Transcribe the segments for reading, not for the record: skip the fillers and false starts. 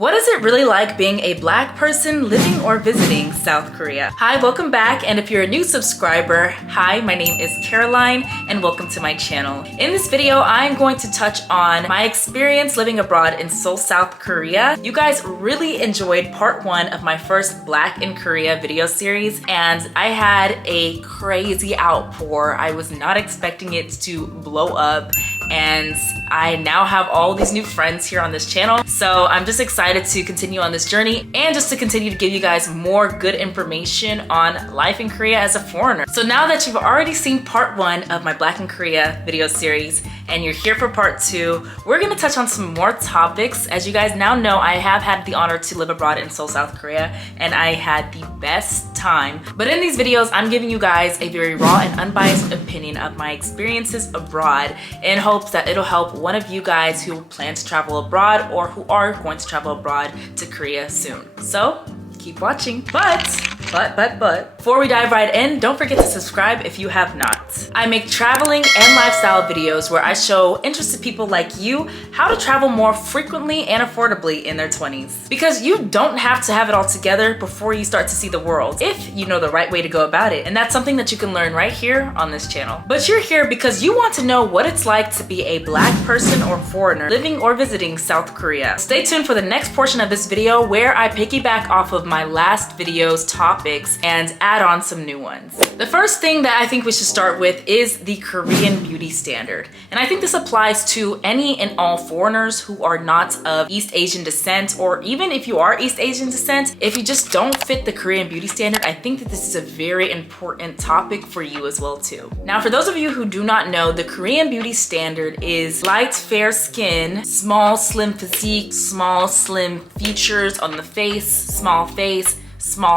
What is it really like being a Black person living or visiting South Korea? Hi, welcome back, and if you're a new subscriber, hi, my name is Caroline and welcome to my channel. In this video, I'm going to touch on my experience living abroad in Seoul, South Korea. You guys really enjoyed part 1 of my first Black in Korea video series, and I had a crazy outpour. I was not expecting it to blow up, and I now have all these new friends here on this channel. So I'm just excited to continue on this journey and just to continue to give you guys more good information on life in Korea as a foreigner. So now that you've already seen part 1 of my Black in Korea video series and you're here for part 2, we're gonna touch on some more topics. As you guys now know, I have had the honor to live abroad in Seoul, South Korea, and I had the best time. But in these videos, I'm giving you guys a very raw and unbiased opinion of my experiences abroad in hopes that it'll help one of you guys who plan to travel abroad or who are going to travel abroad to Korea soon. So keep watching. But before we dive right in, don't forget to subscribe if you have not. I make traveling and lifestyle videos where I show interested people like you how to travel more frequently and affordably in their 20s. Because you don't have to have it all together before you start to see the world, if you know the right way to go about it. And that's something that you can learn right here on this channel. But you're here because you want to know what it's like to be a Black person or foreigner living or visiting South Korea. Stay tuned for the next portion of this video where I piggyback off of my last video's topics and add on some new ones. The first thing that I think we should start with is the Korean beauty standard. And I think this applies to any and all foreigners who are not of East Asian descent, or even if you are East Asian descent, if you just don't fit the Korean beauty standard, I think that this is a very important topic for you as well too. Now, for those of you who do not know, the Korean beauty standard is light, fair skin, small, slim physique, small, slim features on the face, small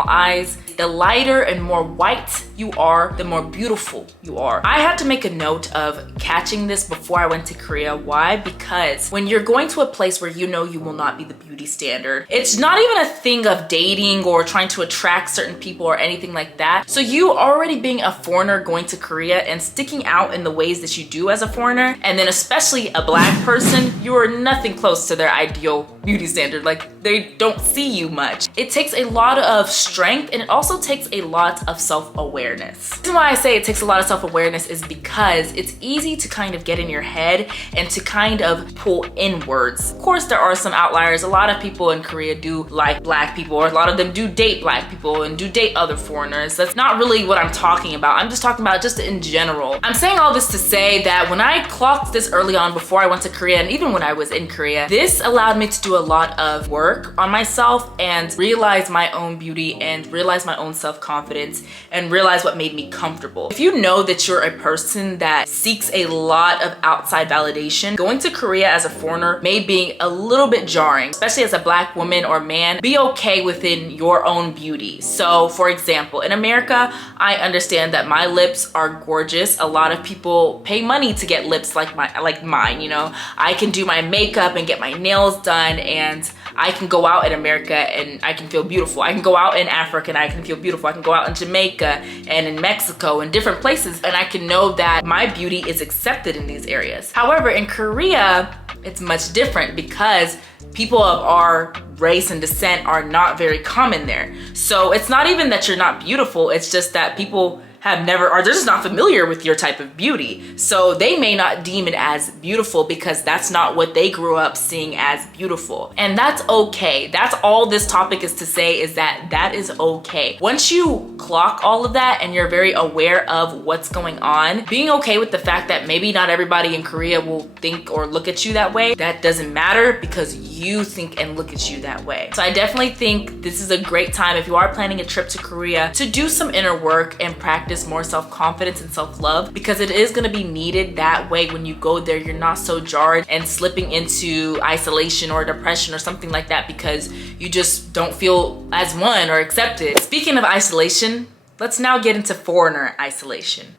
eyes. The lighter and more white you are, the more beautiful you are. I had to make a note of catching this before I went to Korea. Why? Because when you're going to a place where you know you will not be the beauty standard, it's not even a thing of dating or trying to attract certain people or anything like that. So you already being a foreigner going to Korea and sticking out in the ways that you do as a foreigner, and then especially a Black person, you are nothing close to their ideal beauty standard. Like, they don't see you much. It takes a lot of strength, and it also takes a lot of self-awareness. The reason why I say it takes a lot of self-awareness is because it's easy to kind of get in your head and to kind of pull inwards. Of course, there are some outliers. A lot of people in Korea do like Black people, or a lot of them do date Black people and do date other foreigners. That's not really what I'm talking about. I'm just talking about just in general. I'm saying all this to say that when I clocked this early on before I went to Korea, and even when I was in Korea, this allowed me to do a lot of work on myself and realize my own beauty and realize my own self-confidence and realize what made me comfortable. If you know that you're a person that seeks a lot of outside validation, going to Korea as a foreigner may be a little bit jarring, especially as a Black woman or man. Be okay within your own beauty. So for example, in America, I understand that my lips are gorgeous. A lot of people pay money to get lips like mine, you know. I can do my makeup and get my nails done, and I can go out in America and I can feel beautiful. I can go out in Africa and I can feel beautiful. I can go out in Jamaica and in Mexico and different places, and I can know that my beauty is accepted in these areas. However, in Korea, it's much different because people of our race and descent are not very common there. So it's not even that you're not beautiful, it's just that people are just not familiar with your type of beauty. So they may not deem it as beautiful because that's not what they grew up seeing as beautiful. And that's okay. That's all this topic is to say, is that that is okay. Once you clock all of that and you're very aware of what's going on, being okay with the fact that maybe not everybody in Korea will think or look at you that way, that doesn't matter because you think and look at you that way. So I definitely think this is a great time if you are planning a trip to Korea to do some inner work and practice more self-confidence and self-love, because it is going to be needed. That way when you go there, you're not so jarred and slipping into isolation or depression or something like that because you just don't feel as one or accepted. Speaking of isolation, let's now get into foreigner isolation.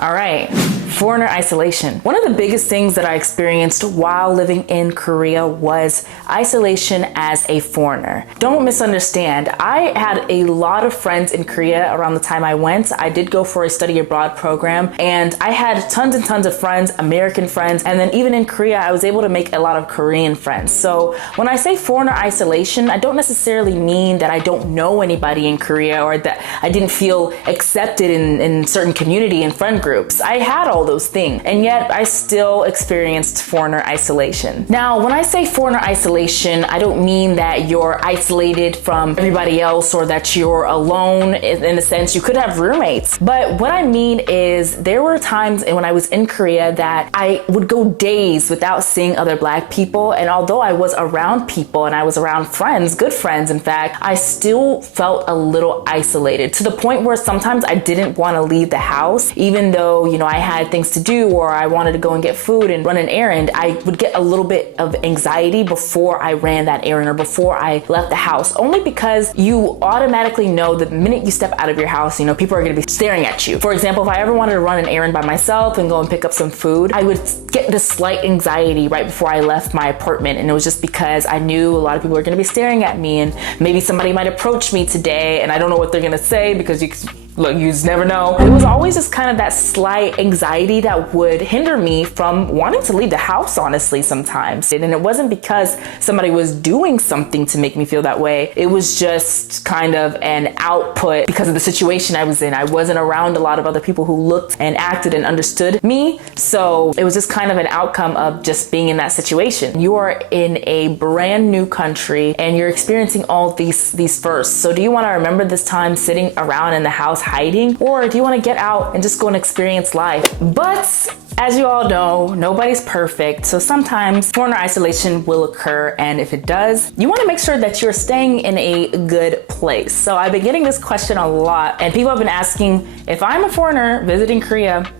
All right, Foreigner isolation. One of the biggest things that I experienced while living in Korea was isolation as a foreigner. Don't misunderstand. I had a lot of friends in Korea around the time I went. I did go for a study abroad program, and I had tons and tons of friends, American friends, and then even in Korea, I was able to make a lot of Korean friends. So when I say foreigner isolation, I don't necessarily mean that I don't know anybody in Korea or that I didn't feel accepted in certain community and friend groups. I had all those things, and yet I still experienced foreigner isolation. Now, when I say foreigner isolation, I don't mean that you're isolated from everybody else or that you're alone in a sense. You could have roommates. But what I mean is there were times when I was in Korea that I would go days without seeing other Black people. And although I was around people and I was around friends, good friends in fact, I still felt a little isolated to the point where sometimes I didn't want to leave the house, even though, you know, I had things to do or I wanted to go and get food and run an errand. I would get a little bit of anxiety before I ran that errand or before I left the house, only because you automatically know the minute you step out of your house, you know, people are going to be staring at you. For example, if I ever wanted to run an errand by myself and go and pick up some food, I would get this slight anxiety right before I left my apartment. And it was just because I knew a lot of people were going to be staring at me, and maybe somebody might approach me today and I don't know what they're going to say because look, you just never know. It was always just kind of that slight anxiety that would hinder me from wanting to leave the house, honestly, sometimes. And it wasn't because somebody was doing something to make me feel that way. It was just kind of an output because of the situation I was in. I wasn't around a lot of other people who looked and acted and understood me. So it was just kind of an outcome of just being in that situation. You are in a brand new country and you're experiencing all these firsts. So do you want to remember this time sitting around in the house hiding, or do you want to get out and just go and experience life? But as you all know, nobody's perfect. So sometimes foreigner isolation will occur. And if it does, you want to make sure that you're staying in a good place. So I've been getting this question a lot, and people have been asking, if I'm a foreigner visiting Korea,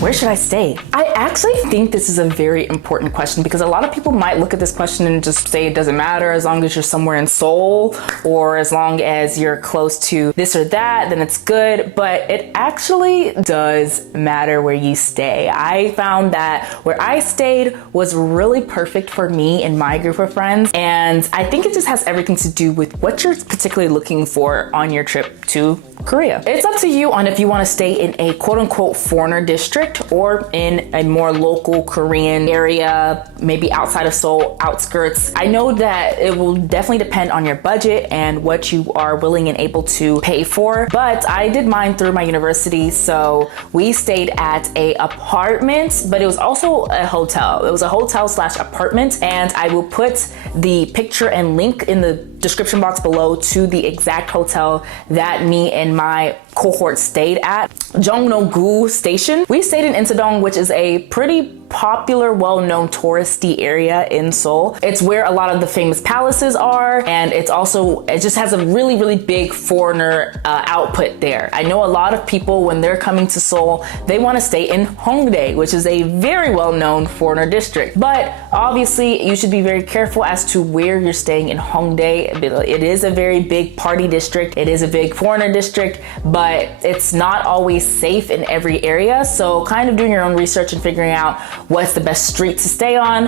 where should I stay? I actually think this is a very important question because a lot of people might look at this question and just say it doesn't matter as long as you're somewhere in Seoul or as long as you're close to this or that, then it's good. But it actually does matter where you stay. I found that where I stayed was really perfect for me and my group of friends. And I think it just has everything to do with what you're particularly looking for on your trip to Korea. It's up to you on if you want to stay in a quote unquote foreigner district or in a more local Korean area, maybe outside of Seoul, outskirts. I know that it will definitely depend on your budget and what you are willing and able to pay for, but I did mine through my university. So we stayed at a apartment, but it was also a hotel. It was a hotel / apartment, and I will put the picture and link in the description box below to the exact hotel that me and my cohort stayed at. Jongno-gu Station. We stayed in Insadong, which is a pretty popular, well-known touristy area in Seoul. It's where a lot of the famous palaces are, and it just has a really, really big foreigner output there. I know a lot of people, when they're coming to Seoul, they want to stay in Hongdae, which is a very well-known foreigner district. But obviously, you should be very careful as to where you're staying in Hongdae. It is a very big party district. It is a big foreigner district, but it's not always safe in every area. So kind of doing your own research and figuring out what's the best street to stay on,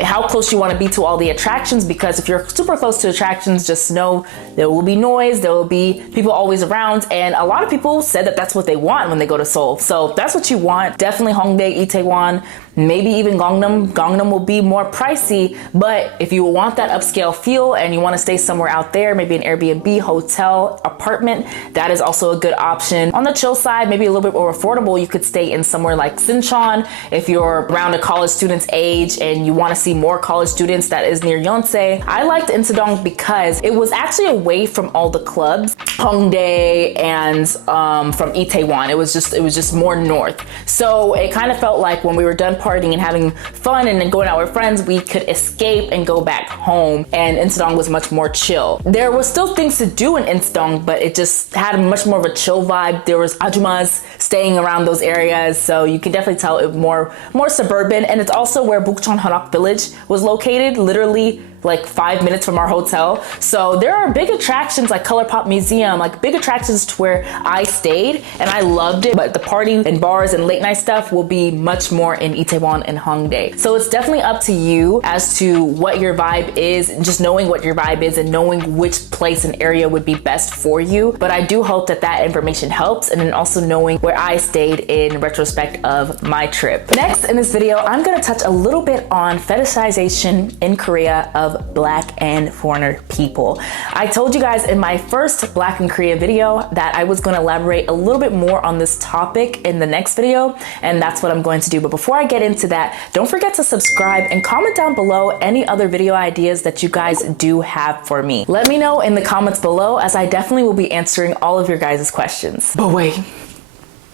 how close you want to be to all the attractions, because if you're super close to attractions, just know there will be noise, there will be people always around, and a lot of people said that that's what they want when they go to Seoul. So if that's what you want, definitely Hongdae, Itaewon, maybe even Gangnam. Gangnam will be more pricey, but if you want that upscale feel and you want to stay somewhere out there, maybe an Airbnb, hotel, apartment, that is also a good option. On the chill side, maybe a little bit more affordable, you could stay in somewhere like Sinchon. If you're around a college student's age and you want to see more college students, that is near Yonsei. I liked Insadong because it was actually away from all the clubs, Hongdae and from Itaewon. It was just more north. So it kind of felt like when we were done partying and having fun and then going out with friends, we could escape and go back home. And Insadong was much more chill. There was still things to do in Insadong, but it just had much more of a chill vibe. There was ajumas staying around those areas, so you can definitely tell it more suburban. And it's also where Bukchon Hanok village was located, literally like 5 minutes from our hotel. So there are big attractions like Color Pop Museum, like big attractions to where I stayed, and I loved it. But the party and bars and late night stuff will be much more in Itaewon and Hongdae. So it's definitely up to you as to what your vibe is, just knowing what your vibe is and knowing which place and area would be best for you. But I do hope that that information helps, and then also knowing where I stayed in retrospect of my trip. Next in this video, I'm gonna touch a little bit on fetishization in Korea of Black and foreigner people. I told you guys in my first Black in Korea video that I was going to elaborate a little bit more on this topic in the next video, and that's what I'm going to do. But before I get into that, don't forget to subscribe and comment down below any other video ideas that you guys do have for me. Let me know in the comments below, as I definitely will be answering all of your guys' questions. But wait.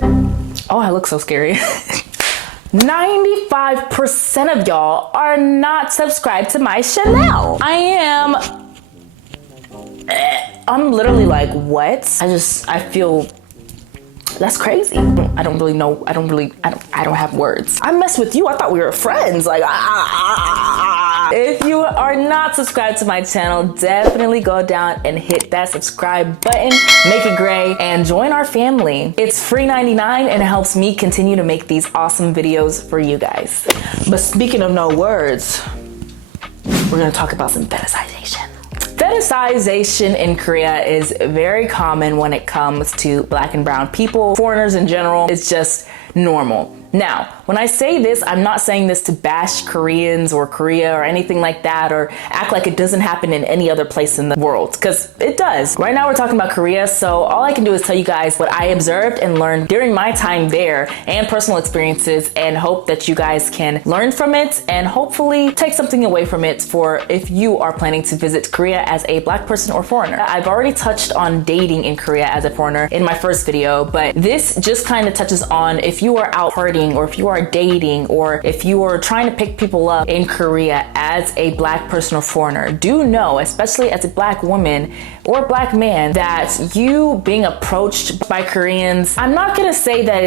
Oh, I look so scary. 95% of y'all are not subscribed to my channel. I'm literally like, what? I feel, that's crazy. I don't really know. I don't have words. I messed with you. I thought we were friends. Like, If you are not subscribed to my channel, definitely go down and hit that subscribe button, make it gray, and join our family. It's free 99 and it helps me continue to make these awesome videos for you guys. But speaking of no words, we're gonna talk about some fetishization. Fetishization in Korea is very common when it comes to Black and brown people, foreigners in general. It's just normal. Now, when I say this, I'm not saying this to bash Koreans or Korea or anything like that, or act like it doesn't happen in any other place in the world, because it does. Right now we're talking about Korea, so all I can do is tell you guys what I observed and learned during my time there and personal experiences, and hope that you guys can learn from it and hopefully take something away from it for if you are planning to visit Korea as a Black person or foreigner. I've already touched on dating in Korea as a foreigner in my first video, but this just kind of touches on if you are out partying, or if you are dating, or if you are trying to pick people up in Korea as a Black person or foreigner. Do know, especially as a Black woman or Black man, that you being approached by Koreans, I'm not gonna say that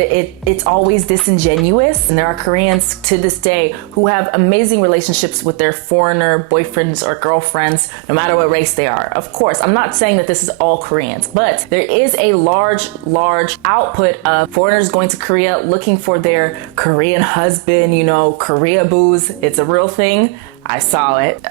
it's always disingenuous, and there are Koreans to this day who have amazing relationships with their foreigner boyfriends or girlfriends, no matter what race they are. Of course, I'm not saying that this is all Koreans, but there is a large output of foreigners going to Korea looking for their Korean husband, you know, Korea booze. It's a real thing. I saw it.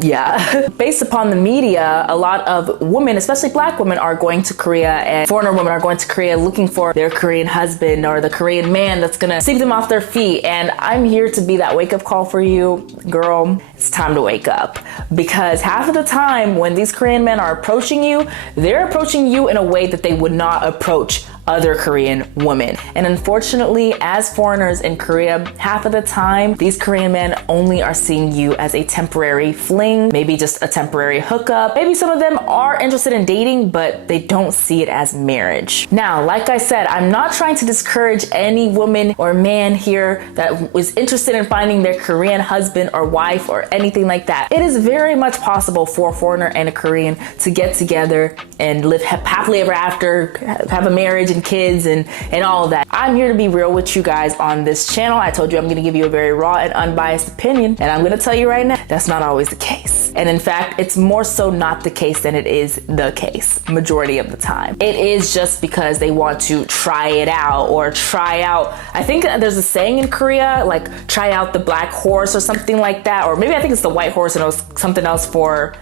Yeah. Based upon the media, a lot of women, especially Black women, are going to Korea, and foreigner women are going to Korea looking for their Korean husband or the Korean man that's gonna sweep them off their feet. And I'm here to be that wake-up call for you, girl. It's time to wake up, because half of the time when these Korean men are approaching you, they're approaching you in a way that they would not approach other Korean women. And unfortunately, as foreigners in Korea, half of the time, these Korean men only are seeing you as a temporary fling, maybe just a temporary hookup. Maybe some of them are interested in dating, but they don't see it as marriage. Now, like I said, I'm not trying to discourage any woman or man here that was interested in finding their Korean husband or wife or anything like that. It is very much possible for a foreigner and a Korean to get together and live happily ever after, have a marriage and kids and all of that. I'm here to be real with you guys on this channel. I told you I'm gonna give you a very raw and unbiased opinion, and I'm gonna tell you right now, that's not always the case. And in fact, it's more so not the case than it is the case, majority of the time. It is just because they want to try it out, or try out, I think there's a saying in Korea, like try out the black horse or something like that, or maybe I think it's the white horse and it was something else for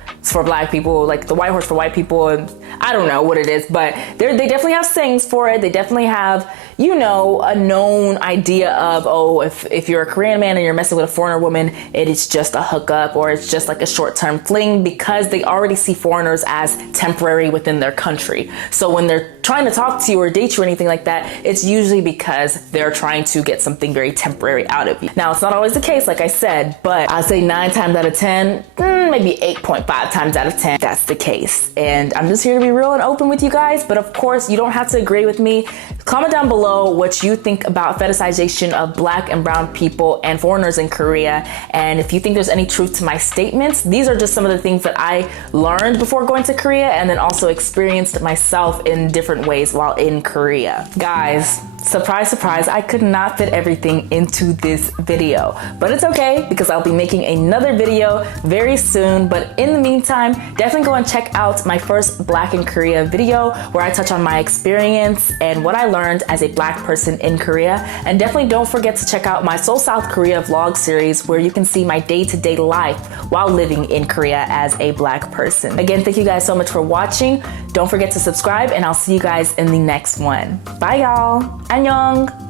Black people, like the white horse for white people, and I don't know what it is, but they definitely have sayings for it. They definitely have, you know, a known idea of, oh, if you're a Korean man and you're messing with a foreigner woman, it is just a hookup, or it's just like a short-term fling, because they already see foreigners as temporary within their country. So when they're trying to talk to you or date you or anything like that, it's usually because they're trying to get something very temporary out of you. Now, it's not always the case, like I said, but I'd say 9 times out of 10, maybe 8.5 times out of 10, that's the case. And I'm just here to be real and open with you guys, but of course, you don't have to agree with me. Comment down below what you think about fetishization of Black and brown people and foreigners in Korea. And if you think there's any truth to my statements, these are just some of the things that I learned before going to Korea and then also experienced myself in different ways while in Korea. Guys, surprise, surprise, I could not fit everything into this video, but it's okay because I'll be making another video very soon. But in the meantime, definitely go and check out my first Black in Korea video where I touch on my experience and what I learned as a Black person in Korea. And definitely don't forget to check out my Seoul South Korea vlog series where you can see my day-to-day life while living in Korea as a Black person. Again, thank you guys so much for watching. Don't forget to subscribe and I'll see you guys in the next one. Bye y'all. 안녕.